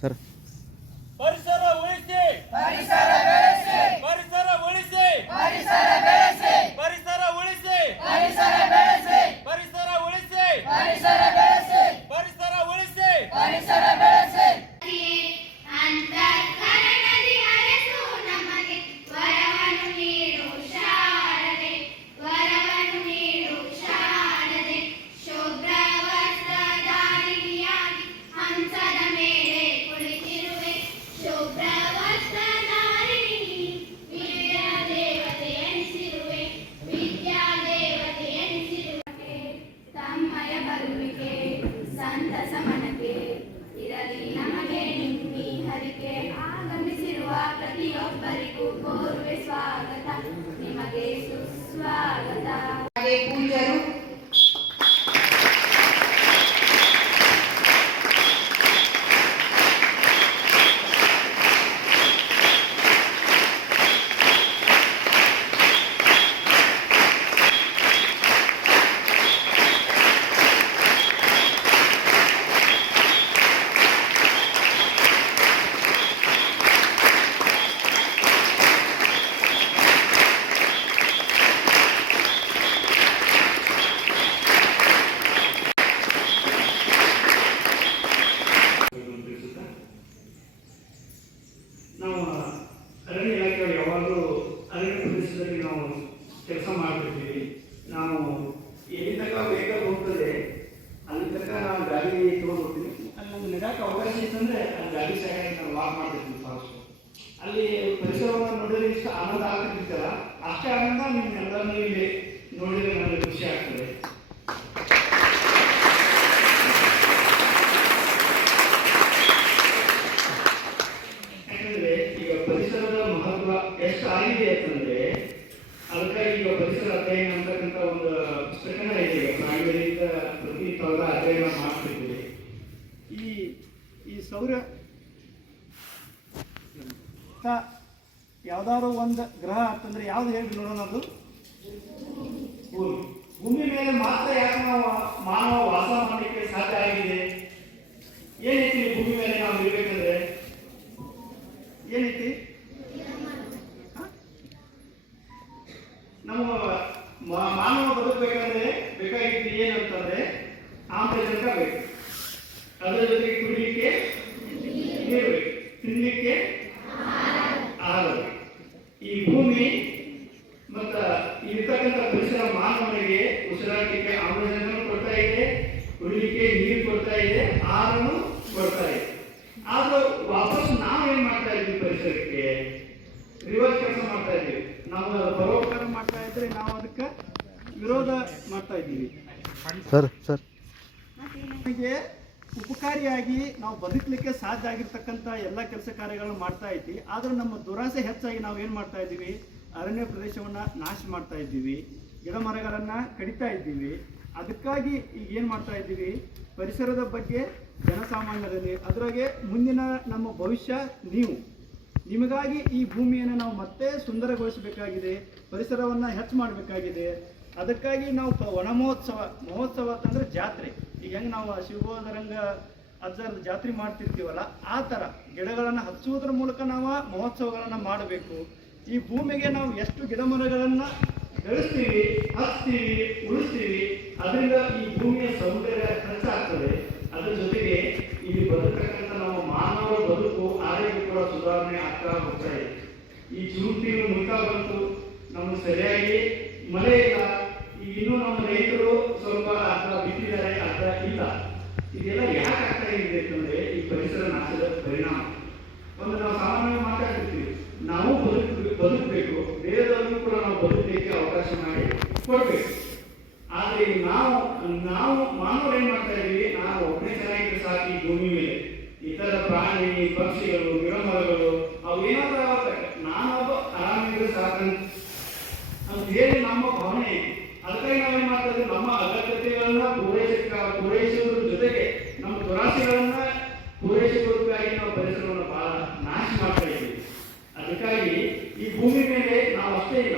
Sir ಪರಿಸರ ಉಳಿಸಿ ಪರಿಸರ ಪ್ರದೇಶದಲ್ಲಿ ನಾವು ಕೆಲಸ ಮಾಡ್ತಿರ್ತೀವಿ ನಾವು ಜನರಿಗೆ ಉಪಕಾರಿಯಾಗಿ ನಾವು ಬದುಕಲಿಕ್ಕೆ ಸಾಧ್ಯ ಆಗಿರ್ತಕ್ಕಂಥ ಎಲ್ಲ ಕೆಲಸ ಕಾರ್ಯಗಳನ್ನು ಮಾಡ್ತಾ ಇದ್ವಿ. ಆದರೆ ನಮ್ಮ ದುರಾಸೆ ಹೆಚ್ಚಾಗಿ ನಾವು ಏನು ಮಾಡ್ತಾ ಇದ್ದೀವಿ ಅರಣ್ಯ ಪ್ರದೇಶವನ್ನು ನಾಶ ಮಾಡ್ತಾ ಇದ್ದೀವಿ ಗಿಡ ಮರಗಳನ್ನು ಕಡಿತಾ ಇದ್ದೀವಿ ಅದಕ್ಕಾಗಿ ಈಗ ಏನು ಮಾಡ್ತಾ ಇದ್ದೀವಿ ಪರಿಸರದ ಬಗ್ಗೆ ಜನಸಾಮಾನ್ಯರಲ್ಲಿ, ಅದರಾಗೆ ಮುಂದಿನ ನಮ್ಮ ಭವಿಷ್ಯ ನೀವು. ನಿಮಗಾಗಿ ಈ ಭೂಮಿಯನ್ನು ನಾವು ಮತ್ತೆ ಸುಂದರಗೊಳಿಸಬೇಕಾಗಿದೆ, ಪರಿಸರವನ್ನು ಹೆಚ್ಚು ಮಾಡಬೇಕಾಗಿದೆ. ಅದಕ್ಕಾಗಿ ನಾವು ವನ ಮಹೋತ್ಸವ ಮಹೋತ್ಸವ ಅಂತಂದರೆ ಜಾತ್ರೆ. ಈಗ ಹೆಂಗೆ ನಾವು ಶಿವಗೋದರಂಗ ಅಜ್ಜಾರದ ಜಾತ್ರೆ ಮಾಡ್ತಿರ್ತೀವಲ್ಲ, ಆ ಥರ ಗಿಡಗಳನ್ನು ಹಚ್ಚುವುದರ ಮೂಲಕ ನಾವು ಮಹೋತ್ಸವಗಳನ್ನು ಮಾಡಬೇಕು. ಈ ಭೂಮಿಗೆ ನಾವು ಎಷ್ಟು ಗಿಡ ಮರಗಳನ್ನು ಬೆಳೆಸ್ತೀವಿ ಹಚ್ತೀವಿ ಉಳಿಸ್ತೀವಿ, ಅದರಿಂದ ಈ ಭೂಮಿಯ ಸೌಂದರ್ಯ ಹೆಚ್ಚಾಗ್ತದೆ. ಅದರ ಜೊತೆಗೆ ಇಲ್ಲಿ ಬದುಕತಕ್ಕಂಥ ನಾವು ಮಾನವ ಬದುಕು ಆರೋಗ್ಯ ಕೂಡ ಸುಧಾರಣೆ ಆಗ್ತಾ ಹೋಗ್ತಾ ಇದೆ. ಈ ಜುರುಪಿಯು ಮುಗ್ತಾ ಬಂತು. ನಮ್ಗೆ ಸರಿಯಾಗಿ ಮಳೆ ಇಲ್ಲ. ಪರಿಣಾಮ. ಒಂದು ನಾವು ಸಾಮಾನ್ಯವಾಗಿ ಮಾತಾಡ್ತಿರ್ತೀವಿ ನಾವು ಅದಕ್ಕಾಗಿ ಈ ಭೂಮಿ ಮೇಲೆ ನಾವು ಅಷ್ಟೇ ಇಲ್ಲ.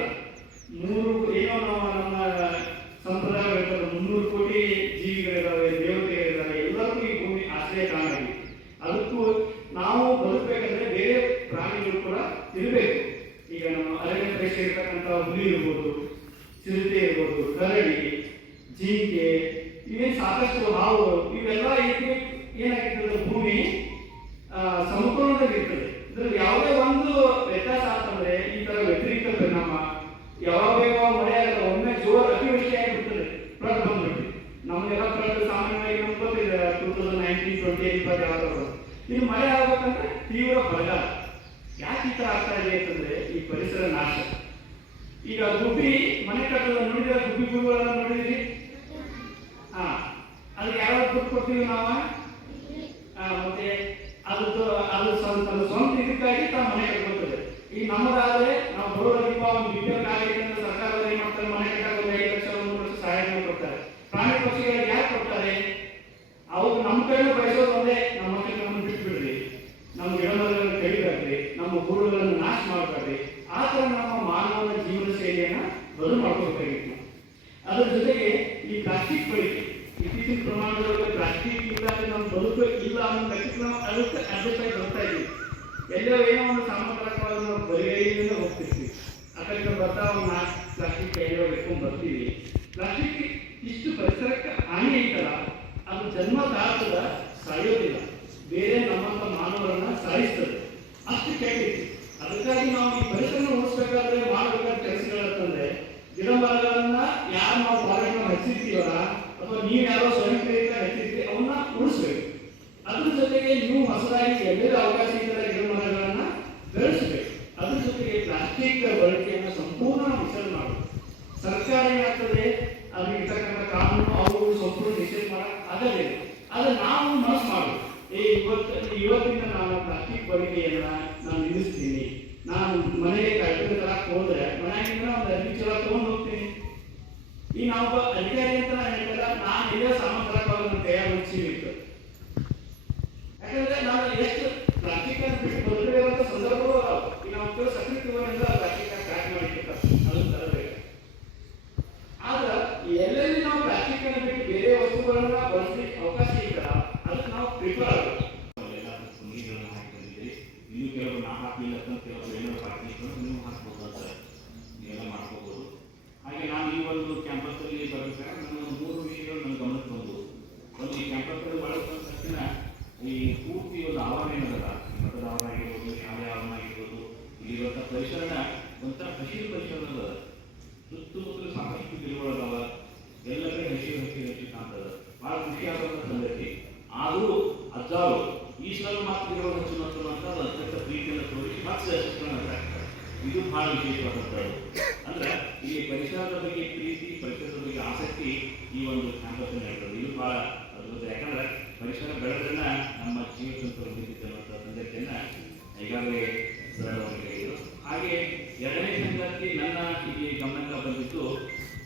ಈಗ ಗುಬ್ಬಿ, ಮನೆ ಕಟ್ಟದ ನೋಡಿದ್ರೆ? ಗುಬ್ಬಿ ಗುರುಗಳನ್ನ ನೋಡಿದ್ರಿ? ಹಾ ಅದಕ್ಕೆ ಯಾವಾಗ ದುಡ್ಡು ಕೊಡ್ತೀವಿ ನಾವು? ಮತ್ತೆ ಅದು ಅದು ಸ್ವಂತ ಸ್ವಂತ ಇದಕ್ಕಾಗಿ ತಾವು ಮನೆ ಕಟ್ಕೊಳ್ತದೆ. ಈಗ ನಮ್ಮದಾದ್ರೆ ನಾವು ಬಡವರಿಗಿಪ್ಪ ಒಂದು ಬಿಪಿಎಲ್ ಆಗೈತೆ ಅಂತ ಸರ್ಕಾರದವ್ರು ಏನ್ ಮಾಡ್ತಾರೆ? ಮನೆ ಕಟ್ಟಕ್ಕೆ ಒಂದು ಐದು ಲಕ್ಷ, ಒಂದು ಲಕ್ಷ ಸಹಾಯ ಕೊಡ್ತಾರೆ. ಪ್ರಾಣಿ ಪಕ್ಷಿಗಳಿಗೆ ಯಾಕೆ ಕೊಡ್ತಾರೆ? ಅವ್ರು ನಮ್ಮ ಕಡೆ ಬಯಸೋದು ಒಂದೇ, ನಮ್ಮ ಮಕ್ಕಳಿಗೆ ನಮ್ಮನ್ನು ಬಿಟ್ಟು ಬಿಡ್ರಿ ನಮ್ಮ ಗಿಡಮರಗಳನ್ನು ಕಡಿಬೇಡ್ರಿ ನಮ್ಮ ಗುರುಗಳನ್ನು ನಾಶ ಮಾಡಬೇಡ್ರಿ ಆ ಥರ ಮಾನವನ ಶೈಲಿಯನ್ನ ಬದಲು ಮಾಡ್ಕೋಬೇಕಾಗಿತ್ತು ಅದರ ಜೊತೆಗೆ ಈ ಪ್ಲಾಸ್ಟಿಕ್ ಬಳಕೆ ಇತ್ತೀಚಿನ ಪ್ರಮಾಣದೊಳಗೆ ಪ್ಲಾಸ್ಟಿಕ್ ಇಲ್ಲ ನಮ್ಮ ಬದುಕು ಇಲ್ಲ ಅನ್ನೋದಕ್ಕೆ ನಾವು ಅದಕ್ಕೆ ಅಡ್ಜಸ್ಟ್ ಆಗಿ ಬರ್ತಾ ಇದ್ದೀವಿ ಎಲ್ಲೋ ಏನೋ ಒಂದು ಸಾಮಗ್ರಕವಾಗಿ ನಾವು ಬರಿಗೈಯಿಂದ ಹೋಗ್ತಿರ್ತೀವಿ ಆ ಕಡೆ ಬರ್ತಾ ಒಂದು ಪ್ಲಾಸ್ಟಿಕ್ ಕೈಯೊಳಗೆ ಇಟ್ಕೊಂಡು ಬರ್ತೀವಿ ಪ್ಲಾಸ್ಟಿಕ್ ಇಷ್ಟು ಪರಿಸರಕ್ಕೆ ಹಾನಿ ಐತಲ್ಲ, ಅದು ಜನ್ಮ ತಾಳ್ತದ ಸಾಯೋದಿಲ್ಲ. ಬೇರೆ ನಮ್ಮಂತ ಮಾನವರನ್ನ ಸಾಯಿಸ್ತದೆ. ಅಷ್ಟು ಕೆಟ್ಟೈತಿ ಅದಕ್ಕಾಗಿ ನಾವು ಈ ಪರಿಸರ ಉಳಿಸ್ಬೇಕಾದ್ರೆ ಮಾಡಬೇಕಾದ ಕೆಲಸಗಳಂತಂದ್ರೆ ಗಿಡ ಮರಗಳನ್ನ ಯಾರು ನಾವು ಬಾಳೆಹಣ್ಣು ಹಚ್ಚಿರ್ತೀವಲ್ಲ ಅಥವಾ ನೀವು ಯಾರೋ ಸ್ವಯಂ ಪ್ರೇರಿತ ಅವನ್ನ ಉಳಿಸ್ಬೇಕು. ಅದ್ರ ಜೊತೆಗೆ ನೀವು ಹೊಸದಾಗಿ ಎಲ್ಲೆಲ್ಲ ಅವಕಾಶ ಇದ್ದರೆ ಗಿಡ ಬೆಳೆಸಬೇಕು. ಅದ್ರ ಜೊತೆಗೆ ಪ್ಲಾಸ್ಟಿಕ್ ಬಳಕೆಯನ್ನು ಸಂಪೂರ್ಣ ನಿಷೇಧ ಮಾಡಬೇಕು. ಸರ್ಕಾರ ಏನಾಗ್ತದೆ ಇರ್ತಕ್ಕಂಥ ಕಾನೂನು ಅವರು ಸಂಪೂರ್ಣ ನಿಷೇಧ ಮಾಡಕ್ ಆಗಲ್ಲ ಆದ್ರೆ ನಾವು ಮನಸ್ಸು ಮಾಡಬೇಕು. ಏ, ಇವತ್ತು, ಇವತ್ತಿಂದ ನಾನು ಪ್ಲಾಸ್ಟಿಕ್ ಬಳಕೆಯನ್ನ ನಾನು ನಿಲ್ಲಿಸ್ತೀನಿ. ನಾನು ಮನೆಗೆ ಕಳ್ಕೊಂಡು ತರಕ್ಕೆ ಹೋದ್ರೆ ಮನೆಯಾಗಿಂದ ಒಂದು ಅರ್ಜಿ ಚಲೋ ತಗೊಂಡು ಹೋಗ್ತೀನಿ. ಈ ನಾವು ಅಧಿಕಾರಿ ಅಂತ ನಾನು ಹೇಳ್ತಲ್ಲ ನಾನು ಎಲ್ಲೋ ಸಾಮಾನು ತರಕ್ ನನ್ನ ಕೈಯಾಗ ಮುಚ್ಚಿ ಇತ್ತು ಯಾಕಂದ್ರೆ ನಾನು ಎಷ್ಟು ಪ್ಲಾಸ್ಟಿಕ್ ಅನ್ನು ಬಿಟ್ಟು ಬದುಕಿರುವಂತ ಸಂದರ್ಭಗಳು ಅದಾವ ಈಗ ನಾವು ಕೆಲವು ಸಕ್ರೆ ತಗೊಂಡಿಂದ ಪ್ಲಾಸ್ಟಿಕ್ ಪ್ಯಾಕ್ ಮಾಡಿಟ್ಟಿರ್ತಾರೆ ಅದನ್ನ ತರಬೇಕು ಆದ್ರ ಎಲ್ಲೆಲ್ಲಿ ನಾವು ಪ್ಲಾಸ್ಟಿಕ್ ಅನ್ನು ಬಿಟ್ಟು ಬೇರೆ ವಸ್ತುಗಳನ್ನ ಬಳಸಲಿಕ್ಕೆ ಅವಕಾಶ ಇದ್ದಲ್ಲ ಅದಕ್ಕೆ ನಾವು ಪ್ರಿಫರ್ ಆಗಬೇಕು ನೀರುಗಳನ್ನು ಹಾಕಿಕೊಂಡಿದ್ದೀರಿ ಇನ್ನು ಕೆಲವರು ನಾ ಹಾಕಲಿಲ್ಲ ಅಂತ ಕೆಲವರು ಏನಾದ್ರು ಹಾಕಲಿಕ್ಕೆ ನೀವು ಹಾಕ್ಬೋದು ಅಂತ ನೀವೆಲ್ಲ ಮಾಡ್ಕೋಬೋದು ಹಾಗೆ ನಾನು ಈ ಒಂದು ಕ್ಯಾಂಪಸ್ಸಲ್ಲಿ ಬರಬೇಕಾದ್ರೆ ನನ್ನ ಒಂದು ಮೂರು ವಿಷಯಗಳು ನನ್ನ ಗಮನಕ್ಕೆ ಬಂದು ಒಂದು ಈ ಕ್ಯಾಂಪಸ್ಸಲ್ಲಿ ಒಳಗೆ ಬಂದ ತಕ್ಷಣ ಈ ಪೂರ್ತಿ ಒಂದು ಆವರಣ ಏನದಲ್ಲ ಮಠದ ಆವರಣ ಆಗಿರ್ಬೋದು ಶಾಲೆ ಆವರಣ ಆಗಿರ್ಬೋದು ಇಲ್ಲಿರುವಂಥ ಪರಿಸರನ ಒಂಥರ ಹಸಿರು ಪರಿಸರ ಅದ ಸುತ್ತಮುತ್ತಲು ಸಾಕಷ್ಟು ಗಿಡಗಳದಾವ ಎಲ್ಲ ಕಡೆ ಹಸಿರು ಹಸಿರು ಹಸಿರು ಕಾಣ್ತದ ಭಾಳ ಖುಷಿ ಆಗುವಂಥ ಸಂಗತಿ ಆದರೂ ಅಜ್ಜಾರು ಈ ಮಾತ್ರೆಗಳನ್ನು ಅದು ಅತ್ಯಂತ ಪ್ರೀತಿಯನ್ನು ತೋರಿಸಿ ಮತ್ತೆ ಹಾಕ್ತಾರೆ. ಇದು ಬಹಳ ವಿಶೇಷವಾದಂಥದ್ದು ಅಂದ್ರೆ ಈ ಪರಿಸರದ ಬಗ್ಗೆ ಪ್ರೀತಿ ಪರಿಸರದ ಬಗ್ಗೆ ಆಸಕ್ತಿ ಈ ಒಂದು ಕ್ಯಾಂಪಸ್ ಹೇಳ್ತದೆ ಇದು ಬಹಳ ಅದ್ಭುತ ಯಾಕಂದ್ರೆ ಪರಿಸರ ಬೆಳೆದ್ರನ್ನ ನಮ್ಮ ಜೀವ ಸಂತರು ಉಳಿದಿದೆ ಅನ್ನುವಂಥ ಸಂಗತಿಯನ್ನ ಈಗಾಗಲೇ ಸರ್ ಅವರಿಗೆ ಹೇಳಿದ್ರು ಹಾಗೆ ಎರಡನೇ ಸಂಗತಿ ನನ್ನ ಈ ಗಮನಕ್ಕೆ ಬಂದಿದ್ದು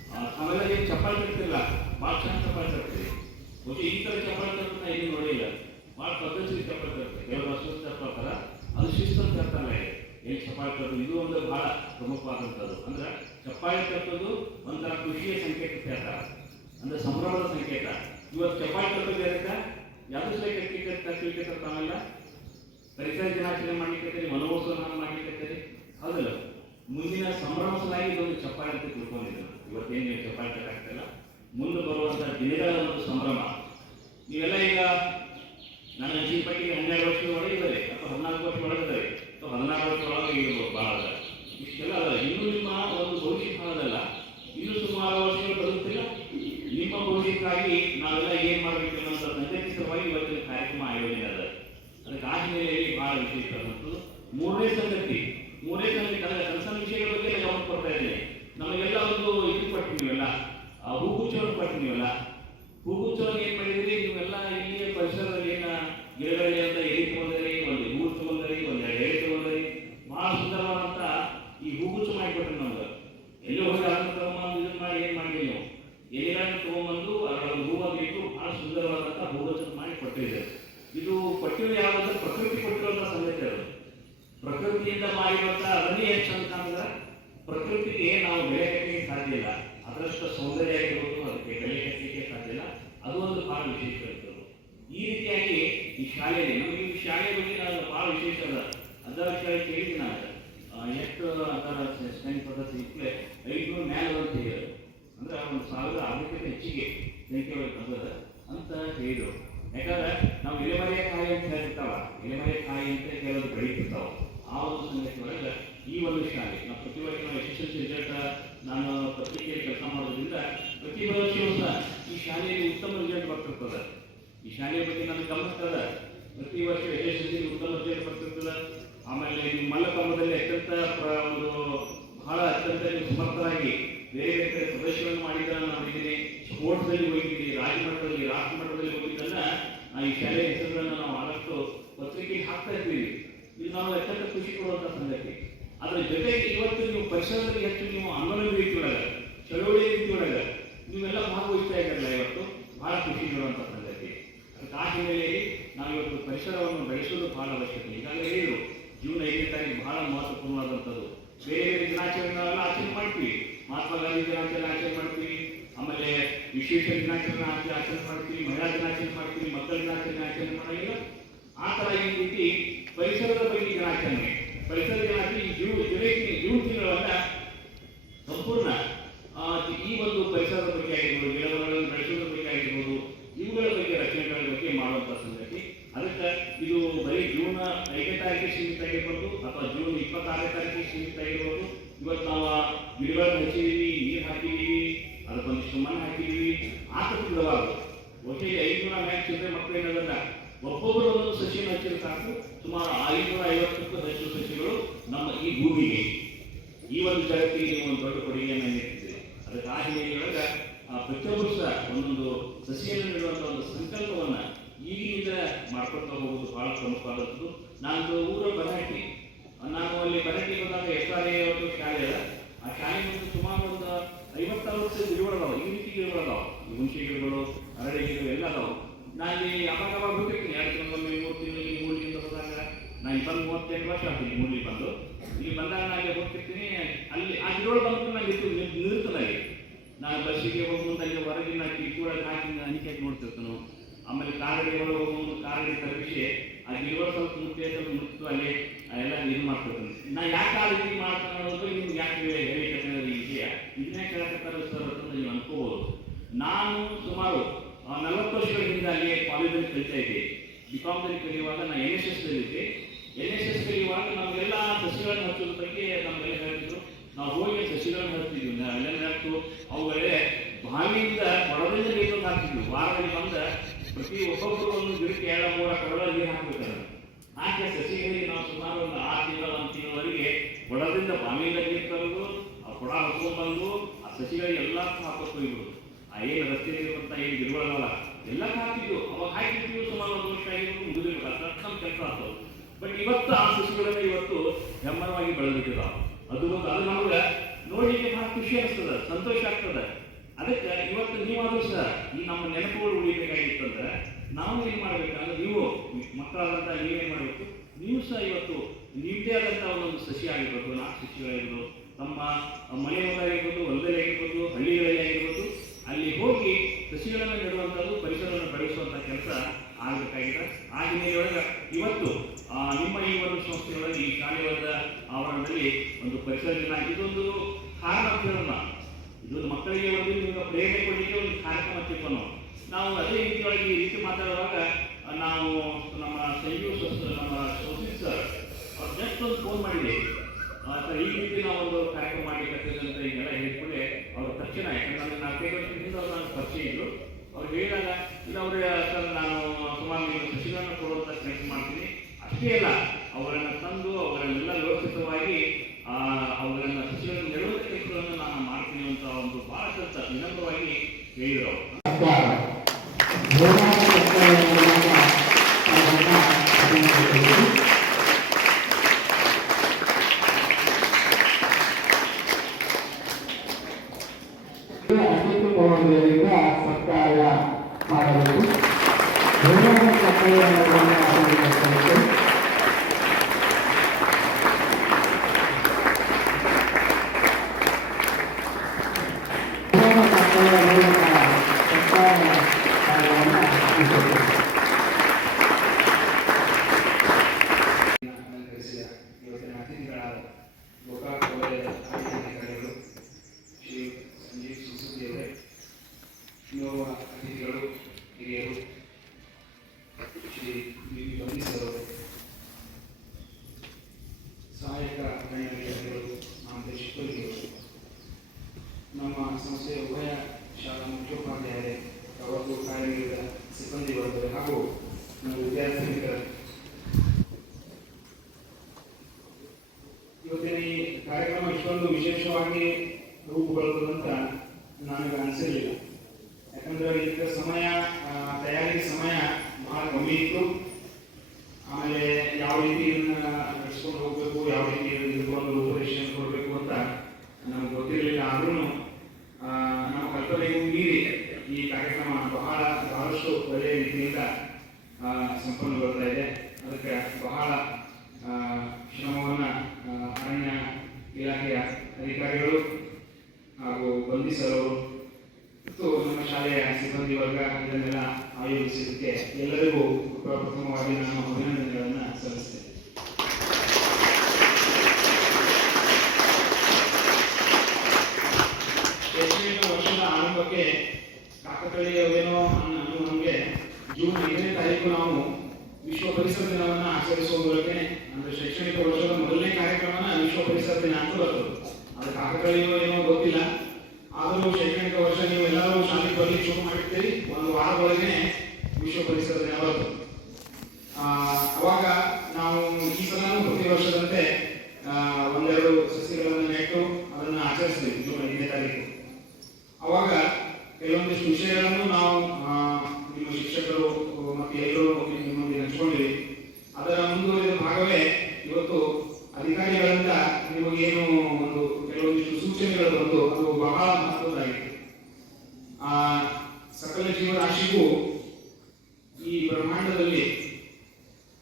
ಆ, ತಾವೆಲ್ಲ ಏನು ಚಪ್ಪಾಳೆ ತರ್ತಿಲ್ಲ ಭಾಳ ಚೆನ್ನಾಗಿ ಚಪ್ಪಾಳೆ ತರ್ತೀವಿ ಬಹುಶಃ ಈ ಥರ ಚಪ್ಪಾಳೆ ತರ್ತು ನಾ ಇಲ್ಲಿ ನೋಡಿಲ್ಲ ಭಾಳ ಪದ್ಧತಿ ಚಪ್ಪಾಳೆ ತರ್ತಾರೆ ಕೆಲವರು ಅಷ್ಟು ತರ್ತಾರ ಅದು ಶಿಸ್ತನ್ನು ತರ್ತಾರಲ್ಲ ಏನು ಚಪ್ಪಾಳೆ ತರೋದು ಇದು ಒಂದು ಬಹಳ ಪ್ರಮುಖವಾದಂಥದ್ದು ಅಂದ್ರೆ ಚಪ್ಪಾಳೆ ತರ್ತದ್ದು ಒಂಥರ ಖುಷಿಯ ಸಂಕೇತ ಹೇಳ್ತಾರ ಅಂದ್ರೆ ಸಂಭ್ರಮದ ಸಂಕೇತ ಇವತ್ತು ಚಪ್ಪಾಳೆ ತರ್ತದ್ದು ಯಾರಕ್ಕ ಯಾವ್ದು ಸಹ ಕಟ್ಟಿಗೆ ತರ್ತಿಗೆ ತರ್ತಾವಲ್ಲ ಪರಿಸರ ದಿನಾಚರಣೆ ಮಾಡ್ಲಿಕ್ಕೆ ಮನೋತ್ಸವ ಮಾಡ್ಲಿಕ್ಕೆ ಹೌದಲ್ಲ? ಮುಂದಿನ ಸಂಭ್ರಮ ಸಲಾಗಿ ಇದೊಂದು ಚಪ್ಪಾಳೆ ಅಂತ ತಿಳ್ಕೊಂಡಿದ್ದೀನಿ. ಇವತ್ತೇನು ನೀವು ಚಪ್ಪಾಳೆ ಮುಂದೆ ಬರುವಂತಹ ದಿನಗಳ ಒಂದು ಸಂಭ್ರಮ. ನೀವೆಲ್ಲ ಈಗ ನನ್ನ ಅಜ್ಜಿ ಹನ್ನೆರಡು ವರ್ಷದ ಒಳಗಿದ್ದಾರೆ ಅಥವಾ ಹದಿನಾಲ್ಕು ವರ್ಷ ಒಳಗಿದ್ದಾರೆ ಅಥವಾ ಹದಿನಾರು ವರ್ಷ ಒಳಗೆ ಇರ್ಬೋದು ಭಾಳ ಅದ ಇಷ್ಟೆಲ್ಲ ಅಲ್ಲ, ಇನ್ನು ನಿಮ್ಮ ಒಂದು ಭವಿಷ್ಯ ಕಾಲದಲ್ಲ. ಇನ್ನು ಸುಮಾರು ವರ್ಷಗಳು ಬರುತ್ತಿಲ್ಲ. ನಿಮ್ಮ ಭವಿಷ್ಯಕ್ಕಾಗಿ ನಾವೆಲ್ಲ ಏನು ಮಾಡಬೇಕು ಅನ್ನೋದು ಸಂಘಟಿತವಾಗಿ ಇವತ್ತಿನ ಕಾರ್ಯಕ್ರಮ ಆಯೋಜನೆ ಆ ಹಿನ್ನೆಲೆಯಲ್ಲಿ ಬಹಳ ವಿಶೇಷವಾದಂಥದ್ದು ಮೂರನೇ ಸಂಗತಿ ಮೂರನೇ ಸಂಗತಿ ಸಣ್ಣ ಸಣ್ಣ ವಿಷಯಗಳ ಬಗ್ಗೆ ಗಮನ ಕೊಡ್ತಾ ಇದ್ದೇನೆ. ನಮಗೆಲ್ಲ ಒಂದು ಇದು ಕೊಟ್ಟು ಹೂಗುಚ್ಚವನ್ನು ಆ, ಹೂಗುಚ್ಛವನ್ನು ಕೊಟ್ಟು ನೀವೆಲ್ಲ. ಹೂಗುಚ್ಛವನ್ನು ಏನ್ ಮಾಡಿದ್ರಿ ನೀವೆಲ್ಲ ಇಲ್ಲಿ ಪರಿಸರದಲ್ಲಿ ಏನ ಗಿಡಗಳಲ್ಲಿ ಅಂತ ಎಲ್ಲಿ ತಗೊಂಡ್ರಿ ಒಂದು ಹೂ ತಗೊಂಡ್ರಿ ಒಂದು ಎರಡು ಎಲೆ ತಗೊಂಡ್ರಿ ಬಹಳ ಸುಂದರವಾದಂತ ಈ ಹೂಗುಚ್ಛ ಮಾಡಿಕೊಟ್ರಿ ನಮ್ಗೆ ಎಲ್ಲಿ ಹೋಗಿ ಅದನ್ನ ತಗೊಂಬಂದು ಇದನ್ನ ಮಾಡಿ ಏನ್ ಮಾಡಿ ನೀವು ಎಲೆಗಳನ್ನು ತಗೊಂಬಂದು ಅದರೊಳಗೆ ಹೂವನ್ನು ಇಟ್ಟು ಬಹಳ ಸುಂದರವಾದಂತ ಹೂಗುಚ್ಛ ಮಾಡಿ ಕೊಟ್ಟಿದ್ದಾರೆ ಇದು ಕೊಟ್ಟಿರೋ ಯಾವ್ದಂದ್ರೆ ಪ್ರಕೃತಿ ಕೊಟ್ಟಿರುವಂತ ಸಂಗತಿ ಅದು ಪ್ರಕೃತಿಯಿಂದ ಮಾಡಿರುವಂತ ಅದನ್ನೇ ಎಷ್ಟು ಅಂತ ಅಂದ್ರೆ ಪ್ರಕೃತಿಗೆ ನಾವು ಬೆಲೆ ಕಟ್ಟಲಿಕ್ಕೆ ಸಾಧ್ಯ ಇಲ್ಲ ಅದರಷ್ಟು ಸೌಂದರ್ಯ ಆಗಿರ್ಬೋದು ಅದಕ್ಕೆ ಬೆಲೆ ಕಟ್ಟಲಿಕ್ಕೆ ಸಾಧ್ಯ ಇಲ್ಲ ಅದು ಒಂದು ಬಹಳ ವಿಶೇಷ ಇರ್ತದೆ ಈ ರೀತಿಯಾಗಿ ಈ ಶಾಲೆಯಲ್ಲಿ ನಮಗೆ ಈ ಶಾಲೆ ಬಗ್ಗೆ ನಾನು ಬಹಳ ವಿಶೇಷ ಅದ ಅದರ ಶಾಲೆ ಕೇಳಿದ್ದೀನಿ ನಾನು ಆ, ಎಷ್ಟು ಅದರ ಸ್ಟ್ರೆಂತ್ ಪದ್ಧತಿ ಇಟ್ಲೆ ಐದುನೂರು ಮ್ಯಾಲ ಅಂತ ಹೇಳಿದ್ರು ಅಂದ್ರೆ ಒಂದು ಸಾವಿರ ಅದಕ್ಕಿಂತ ಹೆಚ್ಚಿಗೆ ಸಂಖ್ಯೆ ಒಳಗೆ ಬಂದದ ಅಂತ ಹೇಳಿದ್ರು ಯಾಕಂದ್ರೆ ನಾವು ಎಲೆಮರೆ ಕಾಯಿ ಅಂತ ಹೇಳ್ತಿರ್ತಾವ ಎಲೆಮರೆ ಕಾಯಿ ಅಂತ ಕೆಲವರು ಬೆಳೀತಿರ್ತಾವ ಆ ಒಂದು ಸಂಗತಿ ಒಳಗೆ ಈ ಒಂದು ಶಾಲೆ ನಾವು ಪ್ರತಿ ವರ್ಷ ನಾವು S S L C result ನಾನು ಪತ್ರಿಕೆಯಲ್ಲಿ ಕೆಲಸ ಮಾಡೋದ್ರಿಂದ ಪ್ರತಿ ವರ್ಷವೂ ಸಹ ಈ ಶಾಲೆಯಲ್ಲಿ ಉತ್ತಮ ರಿಸಲ್ಟ್ ಬರ್ತಿರ್ತದೆ ಈ ಶಾಲೆಯ ಬಗ್ಗೆ ನನ್ನ ಗಮನಿಸ್ತದ ಪ್ರತಿ ವರ್ಷ ಯಶಸ್ವಿ ಉತ್ತಮ ರಿಸಲ್ಟ್ ಬರ್ತಿರ್ತದೆ ಆಮೇಲೆ ನಿಮ್ಮ ಮಲ್ಲಕಂಬದಲ್ಲಿ ಅತ್ಯಂತ ಒಂದು ಬಹಳ ಅತ್ಯಂತ ಸಮರ್ಥರಾಗಿ ಬೇರೆ ಬೇರೆ ಕಡೆ ಪ್ರದರ್ಶನವನ್ನು ಮಾಡಿದ್ದನ್ನು ನಾನು ನೋಡಿದ್ದೀನಿ. ಸ್ಪೋರ್ಟ್ಸ್ದಲ್ಲಿ ಹೋಗಿದ್ದೀನಿ ರಾಜ್ಯ ಮಟ್ಟದಲ್ಲಿ ರಾಷ್ಟ್ರ ಮಟ್ಟದಲ್ಲಿ ಹೋಗಿದ್ದನ್ನ ಈ ಶಾಲೆಯ ಹೆಸರುಗಳನ್ನು ನಾವು ಆದಷ್ಟು ಪತ್ರಿಕೆಗೆ ಹಾಕ್ತಾ ಇದ್ದೀವಿ. ಇದು ನಾವು ಅತ್ಯಂತ ಖುಷಿ ಕೊಡುವಂಥ ಸಂಗತಿ. ಅದರ ಜೊತೆಗೆ ಇವತ್ತು ನೀವು ಪರಿಸರದಲ್ಲಿ ಹೆಚ್ಚು ನೀವು ಅನ್ನೋದು ರೀತಿ ಒಳಗೆ ಚಳವಳಿ ರೀತಿ ಒಳಗೆ ನೀವೆಲ್ಲ ಭಾಗವಹಿಸ್ತಾ ಇದ್ದಾರಲ್ಲ ಇವತ್ತು. ಬಹಳ ಖುಷಿ ಅದಕ್ಕೆ ಆ ಹಿನ್ನೆಲೆಯಲ್ಲಿ ನಾವು ಇವತ್ತು ಪರಿಸರವನ್ನು ಬೆಳೆಸುವುದು ಬಹಳ ಅವಶ್ಯಕತೆ. ಈಗಾಗಲೇ ಹೇಳಿದ್ರು, ಜೂನ್ ಐದನೇ ತಾರೀಕು ಬಹಳ ಮಹತ್ವಪೂರ್ಣವಾದಂಥದ್ದು. ಬೇರೆ ಬೇರೆ ದಿನಾಚರಣೆ ನಾವೆಲ್ಲ ಆಚರಣೆ ಮಾಡ್ತೀವಿ. ಮಹಾತ್ಮ ಗಾಂಧಿ ದಿನಾಚರಣೆ ಆಚರಣೆ ಮಾಡ್ತೀವಿ. ಆಮೇಲೆ ವಿಶೇಷ ದಿನಾಚರಣೆ ಆಚರಣೆ ಆಚರಣೆ ಮಾಡ್ತೀವಿ. ಮಹಿಳಾ ದಿನಾಚರಣೆ ಮಾಡ್ತೀವಿ. ಮಕ್ಕಳ ದಿನಾಚರಣೆ ಆಚರಣೆ ಮಾಡೋದಿಲ್ಲ ಆ ಥರ ಈ ರೀತಿ ಪರಿಸರದ ಬಗ್ಗೆ ದಿನಾಚರಣೆ. ಪರಿಸರ ದಿನಾಚರಣೆ ಜೂನ್ ಜುಲೈ ಜೂನ್ ತಿಂಗಳನ್ನ ಸಂಪೂರ್ಣ ಆ, ಈ ಒಂದು ಪರಿಸರದ ಬಗ್ಗೆ ಆಗಿರ್ಬೋದು ಗಿಡಮರಗಳನ್ನು ಬೆಳೆಸೋದ್ರ ಬಗ್ಗೆ ಆಗಿರ್ಬೋದು ಇವುಗಳ ಬಗ್ಗೆ ರಚನೆಗಳ ಬಗ್ಗೆ ಮಾಡುವಂಥ ಸಂಗತಿ ಅದಕ್ಕೆ ಇದು ಬರೀ ಜೂನ್ ಐದನೇ ತಾರೀಕಿಗೆ ಸೀಮಿತ ಆಗಿರ್ಬೋದು ಅಥವಾ ಜೂನ್ ಇಪ್ಪತ್ತಾರನೇ ತಾರೀಕಿಗೆ ಸೀಮಿತ ಆಗಿರ್ಬೋದು ಇವತ್ತು ನಾವು ಗಿಡಗಳನ್ನು ಹಚ್ಚಿದೀವಿ ನೀರು ಹಾಕಿದೀವಿ ಅದಕ್ಕೊಂದಿಷ್ಟು ಮಣ್ಣು ಹಾಕಿದೀವಿ ಆಸಕ್ತಿಗಳವಾಗು ಒಟ್ಟಿಗೆ ಐದುನೂರ ಮ್ಯಾಚ್ ಚಿಲ್ಲರೆ ಮಕ್ಕಳು ಏನದಲ್ಲ ಒಬ್ಬೊಬ್ಬರು ಒಂದೊಂದು ಸಸಿಯನ್ನು ಹಚ್ಚಿದ್ರೆ ಸಾಕು ಸುಮಾರು ಐದುನೂರ ಐವತ್ತಕ್ಕೂ ಹೆಚ್ಚು ಸಸಿಗಳು ನಮ್ಮ ಈ ಭೂಮಿಗೆ ಈ ಒಂದು ಜಗತ್ತಿಗೆ ನೀವು ಒಂದು ದೊಡ್ಡ ಕೊಡುಗೆಯನ್ನು ನೀಡ್ತಿದ್ದೀರಿ ಅದಕ್ಕೆ ಆ ಹಿನ್ನೆಲೆಯೊಳಗೆ ಆ ಪ್ರತಿಯೊಬ್ಬರು ಸಹ ಒಂದೊಂದು ನೀಡುವಂಥ ಒಂದು ಸಂಕಲ್ಪವನ್ನ ಈಗಿನಿಂದ ಮಾಡ್ಕೊಳ್ತಾ ಹೋಗುವುದು ಬಹಳ ಪ್ರಮುಖವಾದದ್ದು. ನಾನು ಊರ ಬರಹಟ್ಟಿ. ನಾನು ಅಲ್ಲಿ ಬರಹಟ್ಟಿ ಬಂದಾಗ ಎಸ್ ಆರ್ ಒಂದು ಶಾಲೆ ಅದ. ಆ ಶಾಲೆ ಮುಂದೆ ಸುಮಾರು ಒಂದು ಐವತ್ತರವತ್ತು ಗಿಡಗಳದಾವ ಈ ರೀತಿ ಗಿಡಗಳದಾವ ಹುಣಸೆ ಗಿಡಗಳು, ಅರಳಿ ಗಿಡಗಳು ಎಲ್ಲ ಅದಾವ. ನಾನು ಯಾವಾಗ ಯಾವಾಗ ಹೋಗಿರ್ತೀನಿ? ಎರಡು ತಿಂಗಳಲ್ಲಿ ಮೂರು ತಿಂಗಳಿಗೆ ತಿಂಗಳು ಹೋದಾಗ ನಾನು ಬಂದು ಮೂವತ್ತೆಂಟು ವರ್ಷ ಆಗ್ತೀನಿ ಮೂಲಿ ಬಂದು. ಇಲ್ಲಿ ಬಂದಾಗ ನಾನು ಹೋಗ್ತಿರ್ತೀನಿ. ಅಲ್ಲಿ ಆ ಗಿಡಗಳು ಬಂದು ನಾನು ನಿಲ್ತದಾಗಿ ನಾನು ಬಸ್ಸಿಗೆ ಹೋಗುವುದಲ್ಲಿ ಹೊರಗಿನ ಕಿಟಕಿ ಹಾಕಿ ಅನಿಕೆ ನೋಡ್ತಿರ್ತಾನು ಆಮೇಲೆ ಕಾರಿಗೆ ಒಳಗೆ ಒಂದು ಕಾರಿಗೆ ಆ ಗಿಡಗಳು ಸ್ವಲ್ಪ ಮುಟ್ಟಿ ಸ್ವಲ್ಪ ಮುಟ್ಟು ಅಲ್ಲಿ ಎಲ್ಲ ಇದು ಮಾಡ್ತಿರ್ತೀನಿ ನಾ ಯಾಕೆ ಆ ರೀತಿ ಮಾಡ್ತಾನೆ ಅನ್ನೋದು ನಿಮ್ಗೆ ಯಾಕೆ ಹೇಳಿಕೆ ವಿಷಯ. ಇದನ್ನೇ ಕೇಳಕತ್ತಾರೆ ಸರ್ ಅಂತ ನೀವು ಅನ್ಕೋಬಹುದು ನಾನು ಸುಮಾರು ನಲವತ್ತು ವರ್ಷಗಳ ಹಿಂದೆ ಅಲ್ಲಿ ಕಾಲೇಜಲ್ಲಿ ಕಲಿತಾ ಇದ್ದೆ. ಬಿ ಕಾಮ್ದಲ್ಲಿ ಕಲಿಯುವಾಗ ನಾನು N S S N S S ಕಲಿಯುವಾಗ ನಮಗೆಲ್ಲ ಸಸಿಗಳನ್ನು ಹಚ್ಚೋದ್ರ ಬಗ್ಗೆ ನಮಗೆಲ್ಲ ಹೇಳ್ತಿದ್ರು. ನಾವು ಹೋಗಿ ಸಸಿಗಳನ್ನು ಅಲ್ಲೆಲ್ಲ ಹಾಕ್ತು ಅವುಗಳೇ ಬಾವಿಯಿಂದ ಕೊಡದಿಂದ ನೀರು ಹಾಕ್ತಿದ್ವಿ. ವಾರದಲ್ಲಿ ಬಂದ ಪ್ರತಿ ಒಬ್ಬೊಬ್ಬರು ಒಂದು ಗಿಡಕ್ಕೆ ಎರಡು, ಮೂರ ಕೊಡದ ನೀರು ಹಾಕ್ಬೇಕಾದ್ರೆ ಹಾಕಿ ಸಸಿಗಳಿಗೆ ನಾವು ಸುಮಾರು ಒಂದು ಆರು ತಿಂಗಳ, ಒಂದು ತಿಂಗಳವರೆಗೆ ಕೊಡದಿಂದ ಬಾವಿಯಿಂದ ನೀರು ತರೋದು ಆ ಕೊಡ ಹಾಕೊಂಡ್ಬಂದು ಆ ಸಸಿಗಳಿಗೆ ಎಲ್ಲ ಹಾಕೋದು ಆ ಏನು ರಸ್ತೆ ಇರುವಂತ ಏನು ಗಿಡಗಳಲ್ಲ, ಎಲ್ಲ ಹಾಕಿದ್ವು ಅವಾಗ ಹಾಕಿದ್ವಿ ಸುಮಾರು ಒಂದು ವರ್ಷ ಮುಗಿದಿರ್ಬೇಕು. ಅದ್ರ ನಮ್ಮ ಕೆಲಸ ಆಗ್ತದೆ ಬಟ್ ಇವತ್ತು ಆ ಸಸಿಗಳನ್ನ ಇವತ್ತು ಹೆಮ್ಮರವಾಗಿ ಬೆಳೆದಿದ್ದಾವ ಅದು ಒಂದು ಅದು ನಮ್ಗೆ ನೋಡ್ಲಿಕ್ಕೆ ಬಹಳ ಖುಷಿ ಅನಿಸ್ತದ, ಸಂತೋಷ ಆಗ್ತದೆ. ಅದಕ್ಕೆ ಇವತ್ತು ನೀವಾದ್ರೂ ಸಹ ಈ ನಮ್ಮ ನೆನಪುಗಳು ಉಳಿಬೇಕಾಗಿತ್ತಂದ್ರೆ ನಾವು ಏನ್ ಮಾಡ್ಬೇಕಂದ್ರೆ ನೀವು ಮಕ್ಕಳಾದಂತ ನೀವೇನ್ ಮಾಡ್ಬೇಕು. ನೀವು ಸಹ ಇವತ್ತು ನಿಮ್ಮದೇ ಆದಂತ ಒಂದೊಂದು ಸಸಿ ಆಗಿರ್ಬೋದು, ನಾಲ್ಕು ಸಸಿಗಳಾಗಿರ್ಬೋದು ತಮ್ಮ ಮನೆ ಆಗಿರ್ಬೋದು, ಹೊಲದಲ್ಲಿ ಆಗಿರ್ಬೋದು, ಹಳ್ಳಿಗಳಲ್ಲಿ ಆಗಿರ್ಬೋದು, ಅಲ್ಲಿ ಹೋಗಿ ಸಸಿಗಳನ್ನು ನೆಡುವಂಥದ್ದು, ಪರಿಸರವನ್ನು ಬೆಳೆಸುವಂಥ ಕೆಲಸ ಆಗಬೇಕಾಗಿದೆ ಆ ಹಿನ್ನೆಲೆಯೊಳಗೆ ಇವತ್ತು ನಿಮ್ಮ ಈ ಒಂದು ಸಂಸ್ಥೆಯೊಳಗೆ, ಈ ಶಾಲೆಯೊಳಗ ಆವರಣದಲ್ಲಿ ಒಂದು ಪರಿಸರ ದಿನ ಇದೊಂದು ಕಾರಣ ಇದೊಂದು ಮಕ್ಕಳಿಗೆ ಒಂದು ನಿಮಗೆ ಪ್ರೇರಣೆ ಕೊಡಲಿಕ್ಕೆ ಒಂದು ಕಾರ್ಯಕ್ರಮ ತಿಳ್ಕೊಂಡು ನಾವು ಅದೇ ರೀತಿಯೊಳಗೆ ಈ ರೀತಿ ಮಾತಾಡುವಾಗ, ನಾವು ನಮ್ಮ ಸಸ್ ನಮ್ಮ ಸೋಸಿ ಸರ್ ಜಸ್ಟ್ ಒಂದು ಫೋನ್ ಮಾಡಿದೆ ಸರ್, ಈ ರೀತಿ ನಾವು ಒಂದು ಕಾರ್ಯಕ್ರಮ ಮಾಡಲಿಕ್ಕೆ ಅಂತ ಹೀಗೆಲ್ಲ ಹೇಳಿದ್ಮೇಲೆ, ಅವರು ತಕ್ಷಣ ಯಾಕಂದ್ರೆ ನಾಲ್ಕೈದು ವರ್ಷದಿಂದ ಅವ್ರು ನಾನು ಪರಿಚಯ ಇದ್ರು. ಅವ್ರು ಹೇಳಿದಾಗ, ಇಲ್ಲ, ಅವರು ಸರ್ ನಾನು ಸುಮಾರು ನೀವು ಸಸಿಗಳನ್ನು ಕೊಡುವಂಥ ಕೆಲಸ ಮಾಡ್ತೀನಿ. ಅಷ್ಟೇ ಅಲ್ಲ, ಅವರನ್ನು ತಂದು ಅವರನ್ನೆಲ್ಲ ವ್ಯವಸ್ಥಿತವಾಗಿ ಅವರನ್ನು ಸಸಿಗಳನ್ನು ನೆಡುವಂಥ ಕೆಲಸಗಳನ್ನು ನಾನು ಮಾಡ್ತೀನಿ ಅಂತ ಒಂದು ಸ್ವಲ್ಪ ವಿನಮ್ರವಾಗಿ ಹೇಳಿದರು ಈ ಕಾರ್ಯಕ್ರಮ ಬಹಳ ಬಹಳಷ್ಟು ಒಳ್ಳೆಯ ರೀತಿಯಿಂದ ಸಂಪನ್ನಗೊಳ್ತಾ ಇದೆ. ಅದಕ್ಕೆ ಬಹಳ ಶ್ರಮವನ್ನ ಅರಣ್ಯ ಇಲಾಖೆಯ ಅಧಿಕಾರಿಗಳು ಹಾಗೂ ಬಂಧಿಸಲು ಮತ್ತು ನಮ್ಮ ಶಾಲೆಯ ಸಿಬ್ಬಂದಿ ವರ್ಗ ಇದನ್ನೆಲ್ಲ ಆಯೋಜಿಸಿದ್ದಕ್ಕೆ ಎಲ್ಲರಿಗೂ ಪ್ರಪ್ರಥಮವಾಗಿ ನಾನು ಅಭಿನಂದನೆಗಳನ್ನು ಸಲ್ಲಿಸ್ತೇನೆ ಶೈಕ್ಷಣಿಕ ವರ್ಷದ ಆರಂಭಕ್ಕೆ ಕಾಕತಾಳೀಯವೇನೋ ಅನ್ನೋ ನಮಗೆ ಜೂನ್ ಐದನೇ ತಾರೀಕು ನಾವು ವಿಶ್ವ ಪರಿಸರ ದಿನವನ್ನ ಆಚರಿಸುವ ಮೂಲಕ ಅಂದ್ರೆ ಶೈಕ್ಷಣಿಕ ವರ್ಷದ ಮೊದಲನೇ ಕಾರ್ಯಕ್ರಮನ ವಿಶ್ವ ಪರಿಸರ ದಿನ ಅಂತ ಬರ್ತದೆ. ಅದು ಏನೋ ಗೊತ್ತಿಲ್ಲ. ಆದರೂ ಶೈಕ್ಷಣಿಕ ವರ್ಷ ನೀವು ಎಲ್ಲರೂ ಶಾಲೆಗೆ ಬರ್ಲಿಕ್ಕೆ ಶುರು ಮಾಡಿರ್ತೀರಿ. ಒಂದು ವಾರದೊಳಗೆ ವಿಶ್ವ ಪರಿಸರ ದಿನ ಬರ್ತದೆ ಆ, ಅವಾಗ ನಾವು ಈ ಸಲನೂ ಪ್ರತಿ ವರ್ಷದಂತೆ ಆ, ಒಂದೆರಡು ಸಸಿಗಳನ್ನು ನೆಟ್ಟು ಅದನ್ನು ಆಚರಿಸ್ತೀವಿ ಜೂನ್ ಐದನೇ ತಾರೀಕು ಅವಾಗ ಕೆಲವೊಂದಿಷ್ಟು ವಿಷಯಗಳನ್ನು ನಾವು ಆ, ನಿಮ್ಮ ಶಿಕ್ಷಕರು ಮತ್ತು ಎಲ್ಲರೂ ನಿಮ್ಮೊಂದಿಗೆ ಹಂಚ್ಕೊಂಡಿರಿ ಅದರ ಮುಂದುವರಿದ ಭಾಗವೇ ಇವತ್ತು ಅಧಿಕಾರಿಗಳಿಂದ ನಿಮಗೇನು ಒಂದು ಕೆಲವೊಂದಿಷ್ಟು ಸೂಚನೆಗಳು ಬಂದು ಅದು ಬಹಳ ಮಹತ್ವದ್ದಾಗಿತ್ತು ಆ ಸಕಲ ಜೀವರಾಶಿಗೂ ಈ ಬ್ರಹ್ಮಾಂಡದಲ್ಲಿ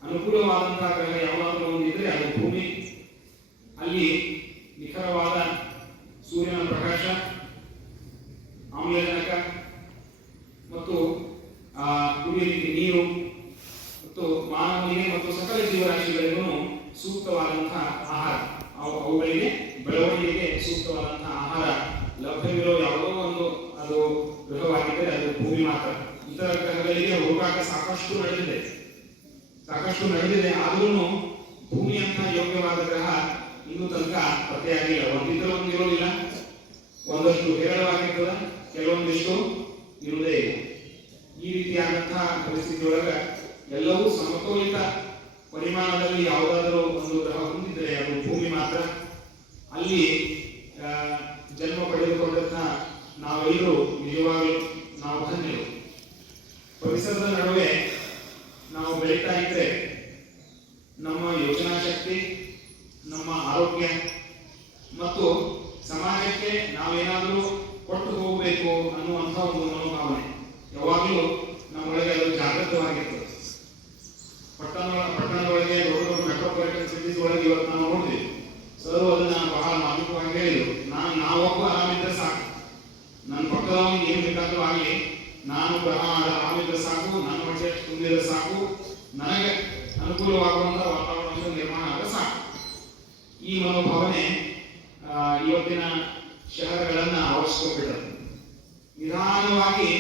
ಅನುಕೂಲವಾದಂತಹ ಗ್ರಹ ಯಾವಾಗಲೂ ಒಂದಿದ್ರೆ ಅದು ಭೂಮಿ ಅಲ್ಲಿ ನಿಖರವಾದ ಸೂರ್ಯನ ಪ್ರಕಾಶ ಆಮ್ಲಜನಕ ಮತ್ತು ಆ, ಕುಡಿಯಲಿಕ್ಕೆ ನೀರು ಮತ್ತು ಮಾನವನಿಗೆ ಮತ್ತು ಸಕಲ ಜೀವರಾಶಿಗಳಿಗೂ ಸೂಕ್ತವಾದಂತಹ ಆಹಾರ. ಅವು ಅವುಗಳಿಗೆ ಬೆಳವಣಿಗೆಗೆ ಸೂಕ್ತವಾದಂತಹ ಆಹಾರ. ಲಭ್ಯವಿರೋ ಯಾವುದೋ ಒಂದು ಅದು ಗ್ರಹವಾಗಿದ್ದರೆ ಅದು ಭೂಮಿ ಮಾತ್ರ. ಇತರ ಗ್ರಹಗಳಿಗೆ ಹೋಗಾಕ ಸಾಕಷ್ಟು ನಡೆದಿದೆ. ಸಾಕಷ್ಟು ನಡೆದಿದೆ. ಆದ್ರೂ ಭೂಮಿಯಂತ ಯೋಗ್ಯವಾದ ಗ್ರಹ ಇನ್ನೂ ತನಕ ಪತ್ತೆಯಾಗಿಲ್ಲ. ಒಂದಿದ್ರೆ ಒಂದು ಒಂದಷ್ಟು ಹೇರಳವಾಗಿರ್ತದೆ. ಕೆಲವೊಂದಿಷ್ಟು ಇರುವುದೇ ಇಲ್ಲ. ಈ ರೀತಿಯಾದಂತಹ ಪರಿಸ್ಥಿತಿಯೊಳಗ ಎಲ್ಲವೂ ಸಮತೋಲಿತ ಪರಿಮಾಣದಲ್ಲಿ ಯಾವುದಾದರೂ ಒಂದು ಗ್ರಹ ಹೊಂದಿದ್ರೆ ಅದು ಭೂಮಿ ಮಾತ್ರ, ಅಲ್ಲಿ ಜನ್ಮ ಪಡೆದುಕೊಂಡಂತಹ ನಾವೆಲ್ಲರೂ ನಿಜವಾಗಲೂ ನಾವು ಧನ್ಯರು. ಪರಿಸರದ ನಡುವೆ ನಾವು ಬೆಳೀತಾ ಇದ್ರೆ ನಮ್ಮ ಯೋಚನಾ ಶಕ್ತಿ ನಮ್ಮ ಆರೋಗ್ಯ ಮತ್ತು ಸಮಾಜಕ್ಕೆ ನಾವೇನಾದರೂ ಕೊಟ್ಟು ಹೋಗಬೇಕು ಅನ್ನುವಂಥ ಒಂದು ಮನೋಭಾವನೆ ಯಾವಾಗಲೂ ನಮ್ಮೊಳಗೆ ಅದು ಜಾಗೃತವಾಗಿರ್ತದೆ ಪಟ್ಟಣ ಪಟ್ಟಣದೊಳಗೆ ದೊಡ್ಡ ದೊಡ್ಡ ಮೆಟ್ರೋಪಾಲಿಟನ್ ಸಿಟೀಸ್ ಒಳಗೆ ಇವತ್ತು ನಾವು ನೋಡಿದ್ವಿ ಸರ್ ಅದನ್ನ ಬಹಳ ಮಾರ್ಮಿಕವಾಗಿ ಹೇಳಿದ್ರು ನಾನು ನಾವೊಬ್ಬ ಆರಾಮಿದ್ರೆ ಸಾಕು ನನ್ನ ಪಕ್ಕದವನಿಗೆ ಏನು ಬೇಕಾದ್ರೂ ಆಗಲಿ ನಾನು ಬಹಳ ಆರಾಮಿದ್ರೆ ಸಾಕು ನನ್ನ ಹೊಟ್ಟೆ ತುಂಬಿದ್ರೆ ಸಾಕು ನನಗೆ ಅನುಕೂಲವಾಗುವಂತ ವಾತಾವರಣ ನಿರ್ಮಾಣ ಆದ್ರೆ ಸಾಕು ಈ ಮನೋಭಾವನೆ ಆ, ಇವತ್ತಿನ ಶಹರಗಳನ್ನ ಆವರಿಸ್ಕೊಂಡ್ಬಿಟ್ಟது ನಿಧಾನವಾಗಿ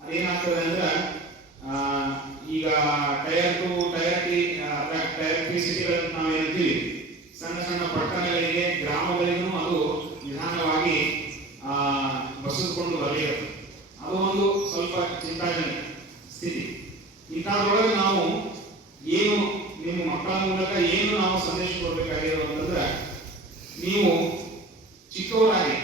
ಅದೇನಾಗ್ತದೆ ಅಂದ್ರೆ ಆ, ಈಗ tier two tier three tier three ಸಿಟಿಗಳನ್ನು ನಾವು ಹೇಳ್ತೀವಿ ಸಣ್ಣ ಸಣ್ಣ ಪಟ್ಟಣಗಳಿಗೆ ಗ್ರಾಮಗಳಿಗೂ ಅದು ನಿಧಾನವಾಗಿ ಆ, ಬಸದುಕೊಂಡು ಬರಲಿರುತ್ತೆ ಅದು ಒಂದು ಸ್ವಲ್ಪ ಚಿಂತಾಜನಕ ಸ್ಥಿತಿ ಇಂಥದ್ರೊಳಗೆ ನಾವು ಏನು ನಿಮ್ಮ ಮಕ್ಕಳ ಮೂಲಕ ಏನು ನಾವು ಸಂದೇಶ ಕೊಡಬೇಕಾಗಿರೋದು ಅಂತಂದ್ರೆ ನೀವು ಚಿಕ್ಕವರಾಗಿ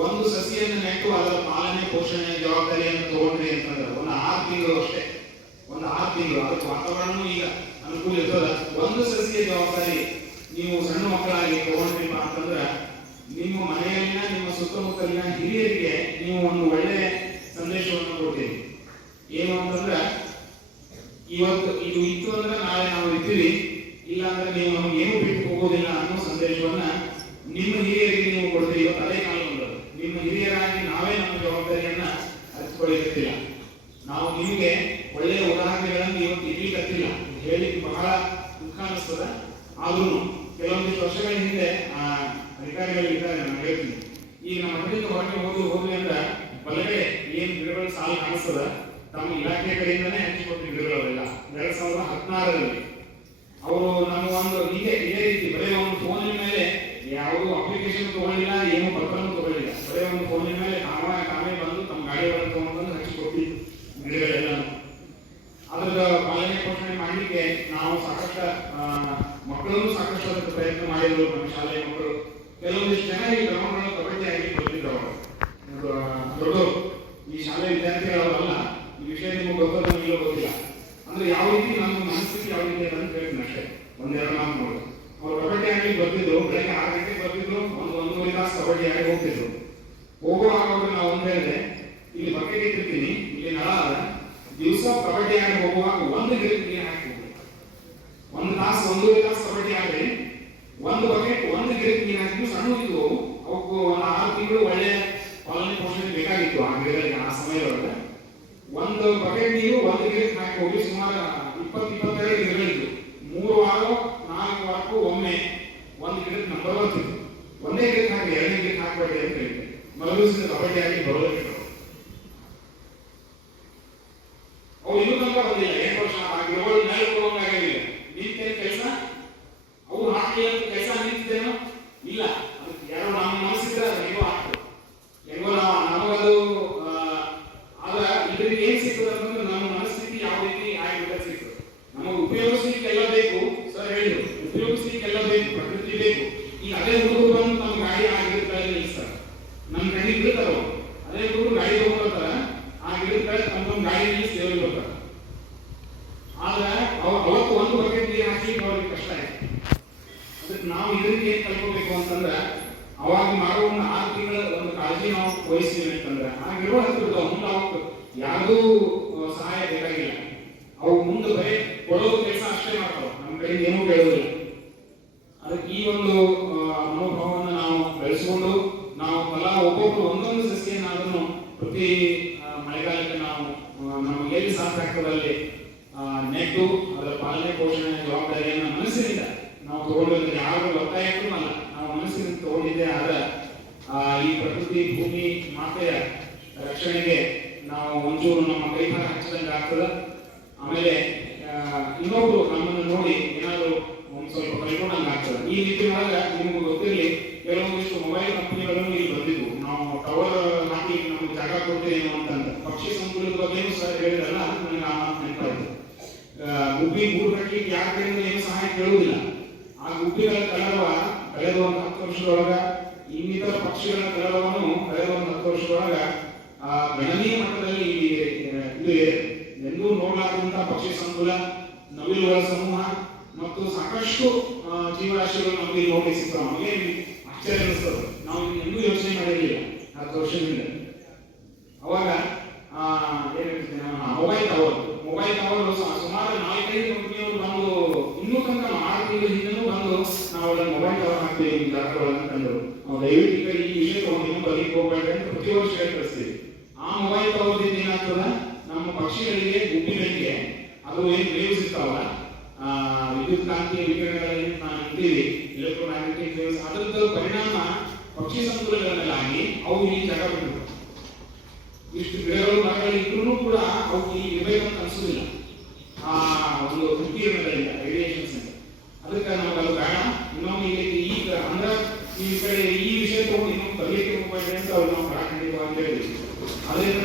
ಒಂದು ಸಸಿಯನ್ನು ನೆಟ್ಟು ಅದರ ಪಾಲನೆ ಪೋಷಣೆ ಜವಾಬ್ದಾರಿಯನ್ನು ತಗೊಂಡ್ರಿ ಅಂತಂದ್ರೆ ಒಂದು ಆರು ತಿಂಗಳು ಅಷ್ಟೇ ಒಂದು ಆರು ತಿಂಗಳು ಅದಕ್ಕೆ ವಾತಾವರಣನೂ ಈಗ ಅನುಕೂಲ ಇರ್ತದ ಒಂದು ಸಸಿಯ ಜವಾಬ್ದಾರಿ ನೀವು ಸಣ್ಣ ಮಕ್ಕಳಾಗಿ ತಗೊಂಡ್ರಿಪ್ಪ ಅಂತಂದ್ರೆ ನಿಮ್ಮ ಮನೆಯಲ್ಲಿನ ನಿಮ್ಮ ಸುತ್ತಮುತ್ತಲಿನ ಹಿರಿಯರಿಗೆ ನೀವು ಒಂದು ಒಳ್ಳೆ ಸಂದೇಶವನ್ನು ಕೊಡ್ತೀರಿ ಏನು ಅಂತಂದ್ರೆ ಇವತ್ತು ಇದು ಇತ್ತು ಅಂದ್ರೆ ನಾಳೆ ನಾವು ಇರ್ತೀವಿ ಇಲ್ಲ ಅಂದ್ರೆ ನೀವು ನಮ್ಗೆ ಏನು ಬಿಟ್ಟು ಹೋಗೋದಿಲ್ಲ ಅನ್ನೋ ಸಂದೇಶವನ್ನ ನಿಮ್ಮ ಹಿರಿಯರಿಗೆ ನೀವು ಕೊಡ್ತೀರಿ ಇವತ್ತು ಅದೇ ಕಾಲ ಬಂದದ್ದು ನಿಮ್ಮ ಹಿರಿಯರಾಗಿ ನಾವೇ ನಮ್ಮ ಜವಾಬ್ದಾರಿಯನ್ನ ಅರಿತುಕೊಳ್ಳಿರ್ತಿಲ್ಲ ನಾವು ನಿಮಗೆ ಒಳ್ಳೆಯ ಉದಾಹರಣೆಗಳನ್ನು ಇವತ್ತು ಇಡ್ಲಿಕ್ಕಿಲ್ಲ ಹೇಳಿ ಬಹಳ ದುಃಖ ಅನಿಸ್ತದೆ ಆದ್ರೂ ಕೆಲವೊಂದಿಷ್ಟು ವರ್ಷಗಳ ಹಿಂದೆ, ಆ, ಅಧಿಕಾರಿಗಳು ಇದ್ದಾರೆ, ನಾನು ಹೇಳ್ತೀನಿ. ಈಗ ನಮ್ಮ ಮಠದಿಂದ ಹೊರಗೆ ಹೋಗಿ ಹೋಗಿ ಅಂತ ಬಲಗಡೆ ಏನು ಗಿಡಗಳು ಸಾಲು ಕಾಣಿಸ್ತದ? ತಮ್ಮ ಇಲಾಖೆ ಕಡೆಯಿಂದನೇ ಹಂಚಿಕೊಟ್ಟ ಗಿಡಗಳವೆಲ್ಲ ಎರಡ್ ಸಾವಿರದ ಹದಿನಾರರಲ್ಲಿ. ಅವರು ನಮ್ಮ ಒಂದು ಹೀಗೆ ಇದೇ ರೀತಿ ಬರೆಯ ಒಂದು ಫೋನಿನ ಮೇಲೆ ಯಾವುದೂ ಅಪ್ಲಿಕೇಶನ್ ತಗೊಳ್ಳಿಲ್ಲ ಏನು ಪತ್ರನೂ ತಗೊಳ್ಳಿಲ್ಲ ಬರೆಯ ಒಂದು ಫೋನಿನ ಮೇಲೆ ಕಾಮ ಕಾಮೇ ಬಂದು ತಮ್ಮ ಗಾಡಿ ಒಳಗೆ ತಗೊಂಡ್ಬಂದು ಹಚ್ಚಿ ಕೊಟ್ಟಿದ್ದು ಗಿಡಗಳೆಲ್ಲನೂ ಅದ್ರ ಪಾಲನೆ ಪೋಷಣೆ ಮಾಡಲಿಕ್ಕೆ ನಾವು ಸಾಕಷ್ಟು ಮಕ್ಕಳನ್ನು ಸಾಕಷ್ಟು ಪ್ರಯತ್ನ ಮಾಡಿದ್ರು, ನಮ್ಮ ಶಾಲೆಯ ಮಕ್ಕಳು. ಕೆಲವೊಂದಿಷ್ಟು ಜನ ಈ ಗ್ರೌಂಡ್ಗಳು ಕಬಡ್ಡಿ ಆಗಿ ಬರ್ತಿದ್ರು ಅವರು ದೊಡ್ಡವರು. ಈ ಶಾಲೆ ವಿದ್ಯಾರ್ಥಿಗಳವರಲ್ಲ, ಈ ವಿಷಯ ನಿಮಗೆ ಗೊತ್ತೋ ನಮಗೆ ಗೊತ್ತಿಲ್ಲ. ಅಂದ್ರೆ ಯಾವ ರೀತಿ ನಮ್ಮ ಮನಸ್ಥಿತಿ ಯಾವ ರೀತಿ ಇದೆ ಅಂತ ಹೇಳ್ತೀನಿ ಅಷ್ಟೇ ಒಂದೆರಡು ಮಾತು ನೋಡಿ ಅವ್ರು ಕಬಡ್ಡಿ ಆಗಿ ಬರ್ತಿದ್ರು ಬೆಳಗ್ಗೆ ಆರು ಗಂಟೆಗೆ ಬರ್ತಿದ್ರು ಒಂದು ಒಂದೂವರೆ ತಾಸು ಕಬಡ್ಡಿ ಆಗಿ ಹೋಗ್ತಿದ್ರು ಹೋಗುವಾಗ ಅವ್ರಿಗೆ ನಾವು ಒಂದು ಹೇಳಿದೆ ಇಲ್ಲಿ ಬಕೆಟ್ ಇಟ್ಟಿರ್ತೀನಿ ಇಲ್ಲಿ ನಳ ಅದ ದಿವಸ ಕಬಡ್ಡಿ ಆಡಿ ಹೋಗುವಾಗ ಒಂದು ಗಿಡಕ್ಕೆ ನೀರು ಹಾಕಿ ಹೋಗ್ಬೇಕು ಒಂದು ತಾಸು ಒಂದೂವರೆ ತಾಸು ಕಬಡ್ಡಿ ಆಡಿ ಒಂದು ಬಕೆಟ್ ಒಂದು ಗಿಡಕ್ಕೆ ನೀರು ಹಾಕಿದ್ರು ಸಣ್ಣ ಇದ್ವು ಅವಕ್ಕೂ ಒಂದು ಆರು ತಿಂಗಳು ಒಳ್ಳೆ ಪಾಲನೆ ಪೋಷಣೆ ಬೇಕಾಗಿತ್ತು ಆ ಗಿಡಗಳಿಗೆ ಆ ಸಮಯದೊಳಗೆ ಒಂದು ಬಕೆಟ್ ನೀರು ಒಂದು ಗಿಡಕ್ಕೆ ಹಾಕಿ ಹೋಗಿ ಸುಮಾರು ಇಪ್ಪತ್ತು ಇಪ್ಪತ್ತೆರಡು ಗಿಡಗಳಿದ್ದು ಮೂರು ವಾರ ನಾಲ್ಕು ವಾರಕ್ಕೂ ಒಮ್ಮೆ ಒಂದು ಗಿಡಕ್ಕೆ ನಂಬರ್ ಬರ್ತಿತ್ತು ಒಂದೇ ಗಿಡಕ್ಕೆ ಹಾಕಿ ಎರಡನೇ ಗಿಡಕ್ಕೆ ಹಾಕಬೇಡಿ ಅಂತ ಹೇಳಿದ್ದೆ ಮರುದಿವಸ ಕಬಡ್ಡಿ ಆಗಿ ಬರೋದಕ್ಕೆ ಅವ್ರು ಇನ್ನೂ ತನಕ ಬಂದಿಲ್ಲ ಎಂಟು ವರ್ಷ ಆಗಿರೋರು ಮೇಲೆ ಕೊಡುವಂಗಾಗಿಲ್ಲ ನಿಂತೇನು ಕೆಲಸ ಅವ್ರು ಹಾಕಲಿ ಅಂತ ಕೆಲಸ ನಿಂತಿದ್ದೇನೋ ಇಲ್ಲ ಅದಕ್ಕೆ ಯಾರೋ ನಮ್ಮ ಮನಸ್ಸಿದ್ರೆ ಅದು ಹೆಂಗೋ ಆಗ್ತದೆ ಹೆಂಗೋ ನಾವು ನಮಗದು ಆ, ಆಗ ಇದರಿಂದ ಏನ್ ಸಿಗ್ತದೆ ಅಂತಂದ್ರೆ ನಮ್ಮ ಮನಸ್ಥಿತಿ ಯಾವ ರೀತಿ ಆಗಿಬಿಟ್ಟೆ ಸಿಗ್ತದೆ ನಮಗೆ ಉಪಯೋಗಿಸ್ಲಿಕ್ಕೆ ಎಲ್ಲ ಬೇಕು ಸರ್ ಹೇಳಿದ್ರು ಉಪಯೋಗಿಸ್ಲಿಕ್ಕೆ ಎಲ್ಲ ಬೇಕು ಪ್ರಕೃತಿ ಬೇಕು ಈಗ ಅದೇ ಹುಡುಗರು ಬಂದು ನಮ್ಮ ಗಾಡಿ ಆ ಗಿಡದ ಕೆಳಗೆ ನಿಲ್ಲಿಸ್ತಾರೆ ನಮ್ಮ ಕಣ್ಣಿಗೆ ಬೀಳ್ತಾರೆ ಅವ್ರು ಅದೇ ಹುಡುಗರು ಗಾಡಿ ತಗೊಂಡ್ಬರ್ತಾರೆ ಆ ಗಿಡದ ಕೆಳಗೆ ತಮ್ಮ ತಮ್ಮ ಗಾಡಿ ನಿಲ್ಲಿಸಿ ದೇವರಿಗೆ ಬರ್ತಾರೆ ಆದ್ರೆ ಅವ ಅವತ್ತು ಒಂದು ಬಕೆಟ್ ನೀರು ಹಾಕಿ ಅವ್ರಿಗೆ ಕಷ್ಟ ಆಯ್ತು ಅದಕ್ಕೆ ನಾವು ಇದರಿಂದ ಏನ್ ಕಲ್ಕೋಬೇಕು ಅಂತಂದ್ರೆ ಅವಾಗ ಮಾಡೋ ಒಂದು ಆರು ತಿಂಗಳ ಒಂದು ಕಾಳಜಿ ನಾವು ವಹಿಸ್ತೀವಿ ಅಂತಂದ್ರೆ ಆ ಗಿಡ ಹತ್ತಿರ್ತಾವ ಮುಂದೆ ಅವಕ್ಕೆ ಯಾರ್ದೂ ಆ, ಸಹಾಯ ಬೇಕಾಗಿಲ್ಲ ಅವು ಮುಂದೆ ಬರೀ ಕೊಡೋ ಕೆಲಸ ಅಷ್ಟೇ ಮಾಡ್ತಾವ ನಮ್ಮ ಕಡೆಯಿಂದ ಏನೂ ಕೇಳೋದಿಲ್ಲ ಈ ಒಂದು ಮನೋಭಾವವನ್ನು ನಾವು ಬೆಳೆಸಿಕೊಂಡು ನಾವು ಫಲ ಒಬ್ಬೊಬ್ಬರು ಒಂದೊಂದು ಸಸ್ಯನಾದ್ರೂ ಪ್ರತಿ ಮಳೆಗಾಲಕ್ಕೆ ನಾವು ನಮಗೆ ಎಲ್ಲಿ ಆ, ನೆಟ್ಟು ಅದರ ಪಾಲನೆ ಪೋಷಣೆ ಜವಾಬ್ದಾರಿಯನ್ನು ಮನಸ್ಸಿನಿಂದ ನಾವು ತಗೊಂಡಿದ್ರೆ ಯಾರು ಒತ್ತಾಯಕ್ಕೂ ಅಲ್ಲ. ನಾವು ಮನಸ್ಸಿನಿಂದ ತಗೊಂಡಿದ್ದೆ ಆದ ಈ ಪ್ರಕೃತಿ ಭೂಮಿ ಮಾತೆಯ ರಕ್ಷಣೆಗೆ ನಾವು ಒಂಚೂರು ನಮ್ಮ ಕೈಭಾರ ಹಚ್ಚಿದಂಗೆ ಆಗ್ತದೆ ಆಮೇಲೆ ಇನ್ನೊಬ್ರು ನಮ್ಮನ್ನು ನೋಡಿ ಸ್ವಲ್ಪ ಕಳ್ಕೊಂಡಂಗೆ ಆಗ್ತದೆ ಈ ನಿಟ್ಟಿನೊಳಗೆ ನಿಮ್ಗೆ ಗೊತ್ತಿರಲಿ, ಕೆಲವೊಂದಿಷ್ಟು ಮೊಬೈಲ್ ಕಂಪನಿಗಳನ್ನು ಇಲ್ಲಿ ಬಂದಿದ್ವು ನಾವು ಟವರ್ ಹಾಕಿ ನಮ್ಗೆ ಜಾಗ ಕೊಡ್ತೀರೇನೋ ಅಂತಂದ ಪಕ್ಷಿ ಸಂಕುಲದ ಬಗ್ಗೆನೂ ಸರ್ ಹೇಳಿದ್ರಲ್ಲ ನನಗೆ ಆ ಮಾತು ನೆನಪಾಯ್ತು ಗುಬ್ಬಿ ಗೂಡು ಕಟ್ಟಲಿಕ್ಕೆ ಯಾರ ಕಡೆಯಿಂದ ಏನು ಸಹಾಯ ಕೇಳುವುದಿಲ್ಲ. ಆ ಗುಬ್ಬಿಗಳ ಕಲರವ ಕಳೆದ ಒಂದು ಹತ್ತು ವರ್ಷದೊಳಗ, ಇನ್ನಿತರ ಪಕ್ಷಿಗಳ ಕಲರವನು ಕಳೆದ ಒಂದು ಹತ್ತು ವರ್ಷದೊಳಗ, ಆ, ಗಣನೀಯ ಮಟ್ಟದಲ್ಲಿ ಇದೆ ಎಂದೂ ನೋಡಲಾಗದಂತಹ ಪಕ್ಷಿ ಸಂಕುಲ, ನವಿಲುಗಳ ಸಮೂಹ ಮತ್ತು ಸಾಕಷ್ಟು ಜೀವರಾಶಿಗಳು ನಮಗೆ ನೋಡಿ ಸಿಗ್ತಾವ ನಮಗೆ ಆಶ್ಚರ್ಯ ಅನಿಸ್ತದೆ ನಾವು ಎಲ್ಲೂ ಯೋಚನೆ ಮಾಡಿರಲಿಲ್ಲ. ಹತ್ತು ವರ್ಷದಿಂದ ಅವಾಗ ಮೊಬೈಲ್ ಟವರ್ ಮೊಬೈಲ್ ಟವರ್ ಸುಮಾರು ನಾಲ್ಕೈದು ಕಂಪನಿಯವರು ಬಂದು ಇನ್ನೂ ತನಕ ಆರು ತಿಂಗಳ ಹಿಂದೆನೂ ಬಂದು ನಾವು ಮೊಬೈಲ್ ಟವರ್ ಹಾಕ್ತೀವಿ ಜಾಗಗಳನ್ನು ಕಂಡು. ನಾವು ದಯವಿಟ್ಟು ಈ ವಿಷಯ ತಗೊಂಡು ಇನ್ನೂ ಹೋಗ್ಬೇಕು ಅಂತ ಪ್ರತಿ ವರ್ಷ ಕಳಿಸ್ತೀವಿ ಆ ಮೊಬೈಲ್ ಟವರ್ದಿಂದ ಏನಾಗ್ತದ? ನಮ್ಮ ಪಕ್ಷಿಗಳಿಗೆ ಗುಬ್ಬಿಗಳಿಗೆ ಅದು ಏನು ಬೇವು ಇರ್ತಾವಲ್ಲ ಆ, ವಿದ್ಯುತ್ ಕಾಂತಿ ವಿಕಿರಣಗಳಲ್ಲಿ ನಾವು ಇದ್ದೀವಿ ಎಲೆಕ್ಟ್ರೋಮ್ಯಾಗ್ನೆಟಿಕ್ ವೇವ್ಸ್ ಅದರದ್ದು ಪರಿಣಾಮ ಪಕ್ಷಿ ಸಂಕುಲಗಳಲ್ಲಾಗಿ ಅವು ಈ ಜಾಗ ಇಷ್ಟು ಗಿಡಗಳು ಮರಗಳು ಇದ್ರೂ ಕೂಡ ಅವಕ್ಕೆ ಇಲ್ಲಿ ಇರಬೇಕಂತ ಅನಿಸೋದಿಲ್ಲ ಆ, ಒಂದು ವಿಕಿರಣಗಳಿಂದ ರೇಡಿಯೇಷನ್ಸ್ ಅದಕ್ಕೆ ನಮ್ಗೆ ಅದು ಬೇಡ. ಇನ್ನೊಮ್ಮೆ ಇಲ್ಲಿ ಈಗ ಅಂದ್ರೆ ಈ ಕಡೆ ಈ ವಿಷಯ ತಗೊಂಡು ಇನ್ನೊಂದು ಬರಲಿಕ್ಕೆ ಹೋಗ್ಬೇಡ್ರಿ ಅಂತ ಅವ್ರು ನಾವು ಖಂಡಿತವಾಗಿ ಹೇಳಿದ್ವಿ. ಅದರಿಂದ